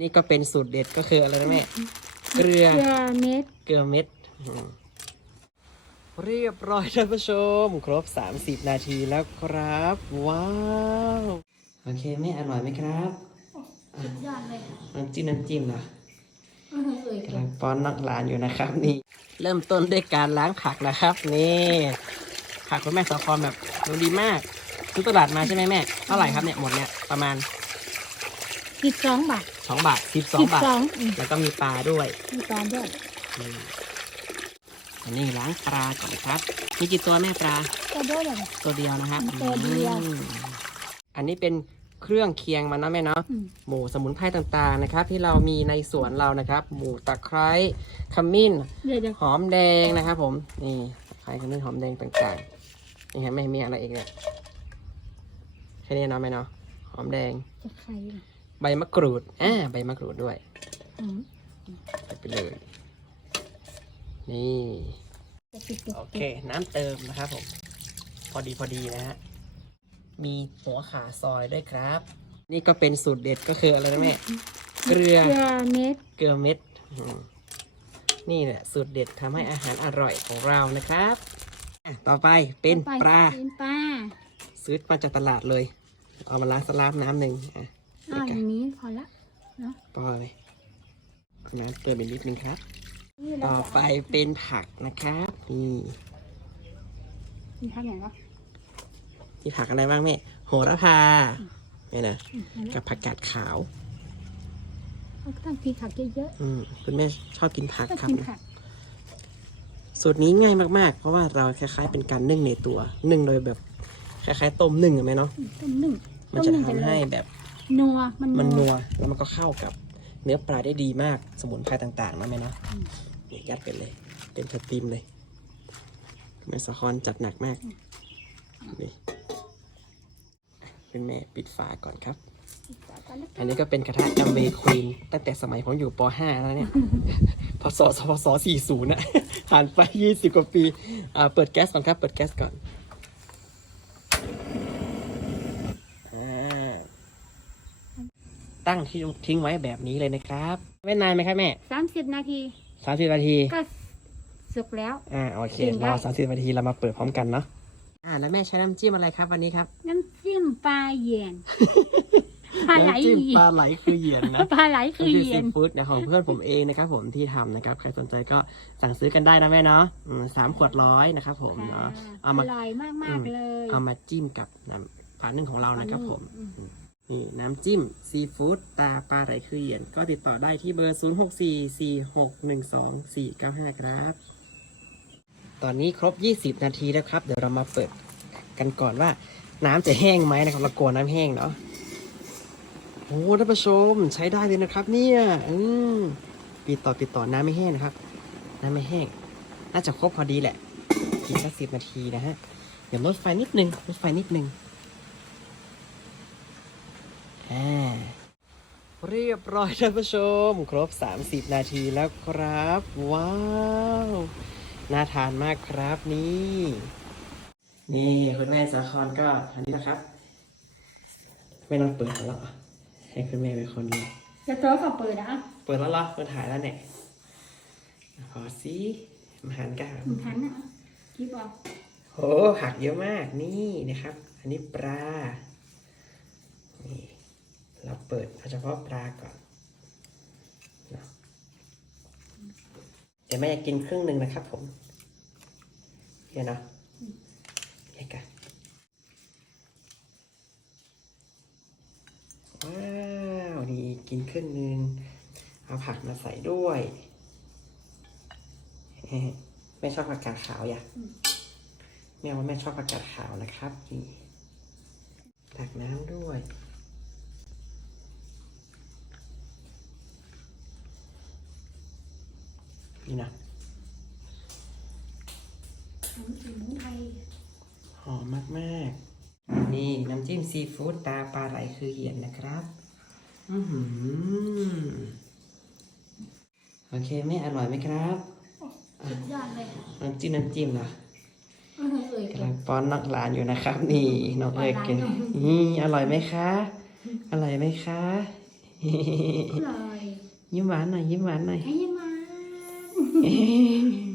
นี่ก็เป็นสูตรเด็ดก็คืออะไรนะแม่ เกลือ เกลือเม็ด เกลือเม็ดอืมเรียบร้อยท่านผู้ชม ครบ 30 นาทีแล้วครับ ว้าว โอเคแม่อร่อยไหมครับสุดยอดเลยน้ำจิ้มน้ำจิ้มเหรอเออเอ่ยกำลังป้อนนักหลานอยู่นะครับ นี่ เริ่มต้นด้วยการล้างผักนะครับนี่ผักคุณแม่สอคอมแบบดูดีมากซื้อตลาดมาใช่ไหมแม่เท่าไหร่ครับเนี่ยหมดเนี่ยประมาณ สิบสองบาท 2บาทสิบ12บาท สองอืมแล้วก็มีปลาด้วยมีปลาด้วยอืมอันนี้ล้างปลาก่อนครับ มีกี่ตัวแม่ปลา ก็ด้วยเลยตัวเดียวนะครับตัวเดียวอืมอันนี้เป็นเครื่องเคียงมันนะแม่เนาะ อืม หมูสมุนไพรต่างๆนะครับ ที่เรามีในสวนเรานะครับ หมูตะไคร้ขมิ้น เดี๋ยวเดี๋ยวหอมแดงนะครับผม นี่ตะไคร้ขมิ้นหอมแดงต่างๆ นี่ฮะไม่มีอะไรอีกเนี่ยแค่นี้เนาะแม่เนาะ หอมแดง จะใครอะ ใบมะกรูดอ่าใบมะกรูดด้วยอืมใส่ไปเลย นี่จะปิดปิดโอเค น้ำเติมนะครับผม พอดีพอดีนะฮะ มีหัวขาซอยด้วยครับ นี่ก็เป็นสูตรเด็ดก็คืออะไรนะแม่ เกลือ เกลือเม็ด เกลือเม็ดอืมนี่แหละสูตรเด็ดทำให้อาหารอร่อยของเรานะครับอะต่อไปเป็นต่อไปลา เป็นปลา ซื้อมาจากตลาดเลย เอามาล้างสลาบน้ำหนึ่งอะ อ้าวอย่างนี้พอละเนาะปล่อยเอาน้ำเติมอีกนิดนึงครับนี่เราต่อจะไปเป็นผักนะครับนี่มีทำอย่างไรที่ผักอะไรบ้างแม่โหระพาเนี่ยนะอืมนั่นแหกัละบผักกาดขาวเราก็ต้องกินผักเยอะอืมคุณแม่ชอบกินผัๆกก็ครับกินผักสูตรนี้ง่ายมากๆ เพราะว่าเราคล้ายๆ เป็นการนึ่งในตัว นึ่งโดยแบบคล้ายๆต้มนึ่งอะไหมเนาะอืมต้มนึ่งมันต้มจะนึ่งไปทำเลให้ยแบบ นัว มันมันนันัววแล้วมันก็เข้ากับเนื้อปลาได้ดีมาก สมุนไพรต่างๆนะแม่เนาะนี่ยัดไปเลยเป็นสตรีมเลยแม่สะคอนจัดหนักมากนี่เป็นแม่ปิดฝาก่อนครับ อันนี้ก็เป็นกระทะจัมเบควีนตั้งแต่สมัยผมอยู่ป .5 แล้วเนี่ย พศ พศ 40นะผ่านไป 20 กว่าปีอ่าเปิดแก๊สก่อนครับ เปิดแก๊สก่อน อ่า ตั้งที่ทิ้งไว้แบบนี้เลยนะครับไม่นานไหมครับแม่สามสิบนาที30นาทีก็สุกแล้ว อ่าโอเคกินได้รอ30นาทีเรามาเปิดพร้อมกันเนาะอ่าแล้วแม่ใช้น้ำจิ้มอะไรครับวันนี้ครับน้ำจิ้มปลาเหยียนปลาไหลน้ำจิ้มเหยียปลานไหลคือเหยียนนะ ปลาไหลคือนี่เหคือยียซีนฟู้ดนะของเพื่อนผมเองนะครับผมที่ทำนะครับใครสนใจก็สั่งซื้อกันได้นะแม่เนาะอืมสามขวดร้อยนะครับผมเนาะเอาอมาร่อยมากมากๆเลยเอามาจิ้มกับน้ำปลานึ่งของเรานะครับผม อืม นี่น้ำจิ้ม ซีฟู้ดตาปลาไหลคือเหยียน ก็ติดต่อได้ที่เบอร์ 0 6 4 4 6 1 2 4 9 5 ครับ ตอนนี้ครบ 20 นาทีแล้วครับ เดี๋ยวเรามาเปิดกันก่อนว่าน้ำจะแห้งไหมนะครับเรากลัวน้ำแห้งเนาะโอ้ท่านผู้ชมใช้ได้เลยนะครับเนี่ยอืมปิดต่อปิดต่อน้ำไม่แห้งนะครับ น้ำไม่แห้ง น่าจะครบพอดีแหละอีกสักสิบนาทีนะฮะเดี๋ยวลดไฟนิดนึงลดไฟนิดนึงอ่า เรียบร้อยท่านผู้ชม ครบ 30 นาทีแล้วครับ ว้าว น่าทานมากครับนี่ นี่คุณแม่สาครก็อันนี้นะครับ ไม่ต้องเปิดแล้วเหรอให้คุณแม่เป็นคนดูจะตัวเขาเปิดนะเปิดแล้วเหรอเปิดถ่ายแล้วเนี่ยพอสิมาหันกันมันทันนะคิดบอกโหผักเยอะมากนี่นะครับ อันนี้ปลานี่ เราเปิดเฉพาะปลาก่อนเนะเดี๋ยวแม่จะกินครึ่งหนึ่งนะครับผมเดี๋ยวนะเดี๋ยวกันว้าวนี่กินครึ่งหนึ่งเอาผักมาใส่ด้วยไม่ชอบผักกาดขาวอย่าแม่ว่าแม่ชอบผักกาดขาวนะครับนี่ตักน้ำด้วย นี่นะ น้ำจิ้มไทยหอมมากๆ นี่น้ำจิ้มซีฟู้ดตาปลาไหลคือเหียนนะครับ อือหือโอเคแม่อร่อยไหมครับสุดยอดเลยน้ำจิ้มน้ำจิ้มเหรอเออเอ่ยกำลังป้อนนักหลานอยู่นะครับ นี่น้องเอ๋ยกินป้อนหลานอยู่นี่อร่อยไหมคะ อร่อยไหมคะลอยยิ้มหวานหน่อยยิ้มหวานหน่อยไอ้ยมาเ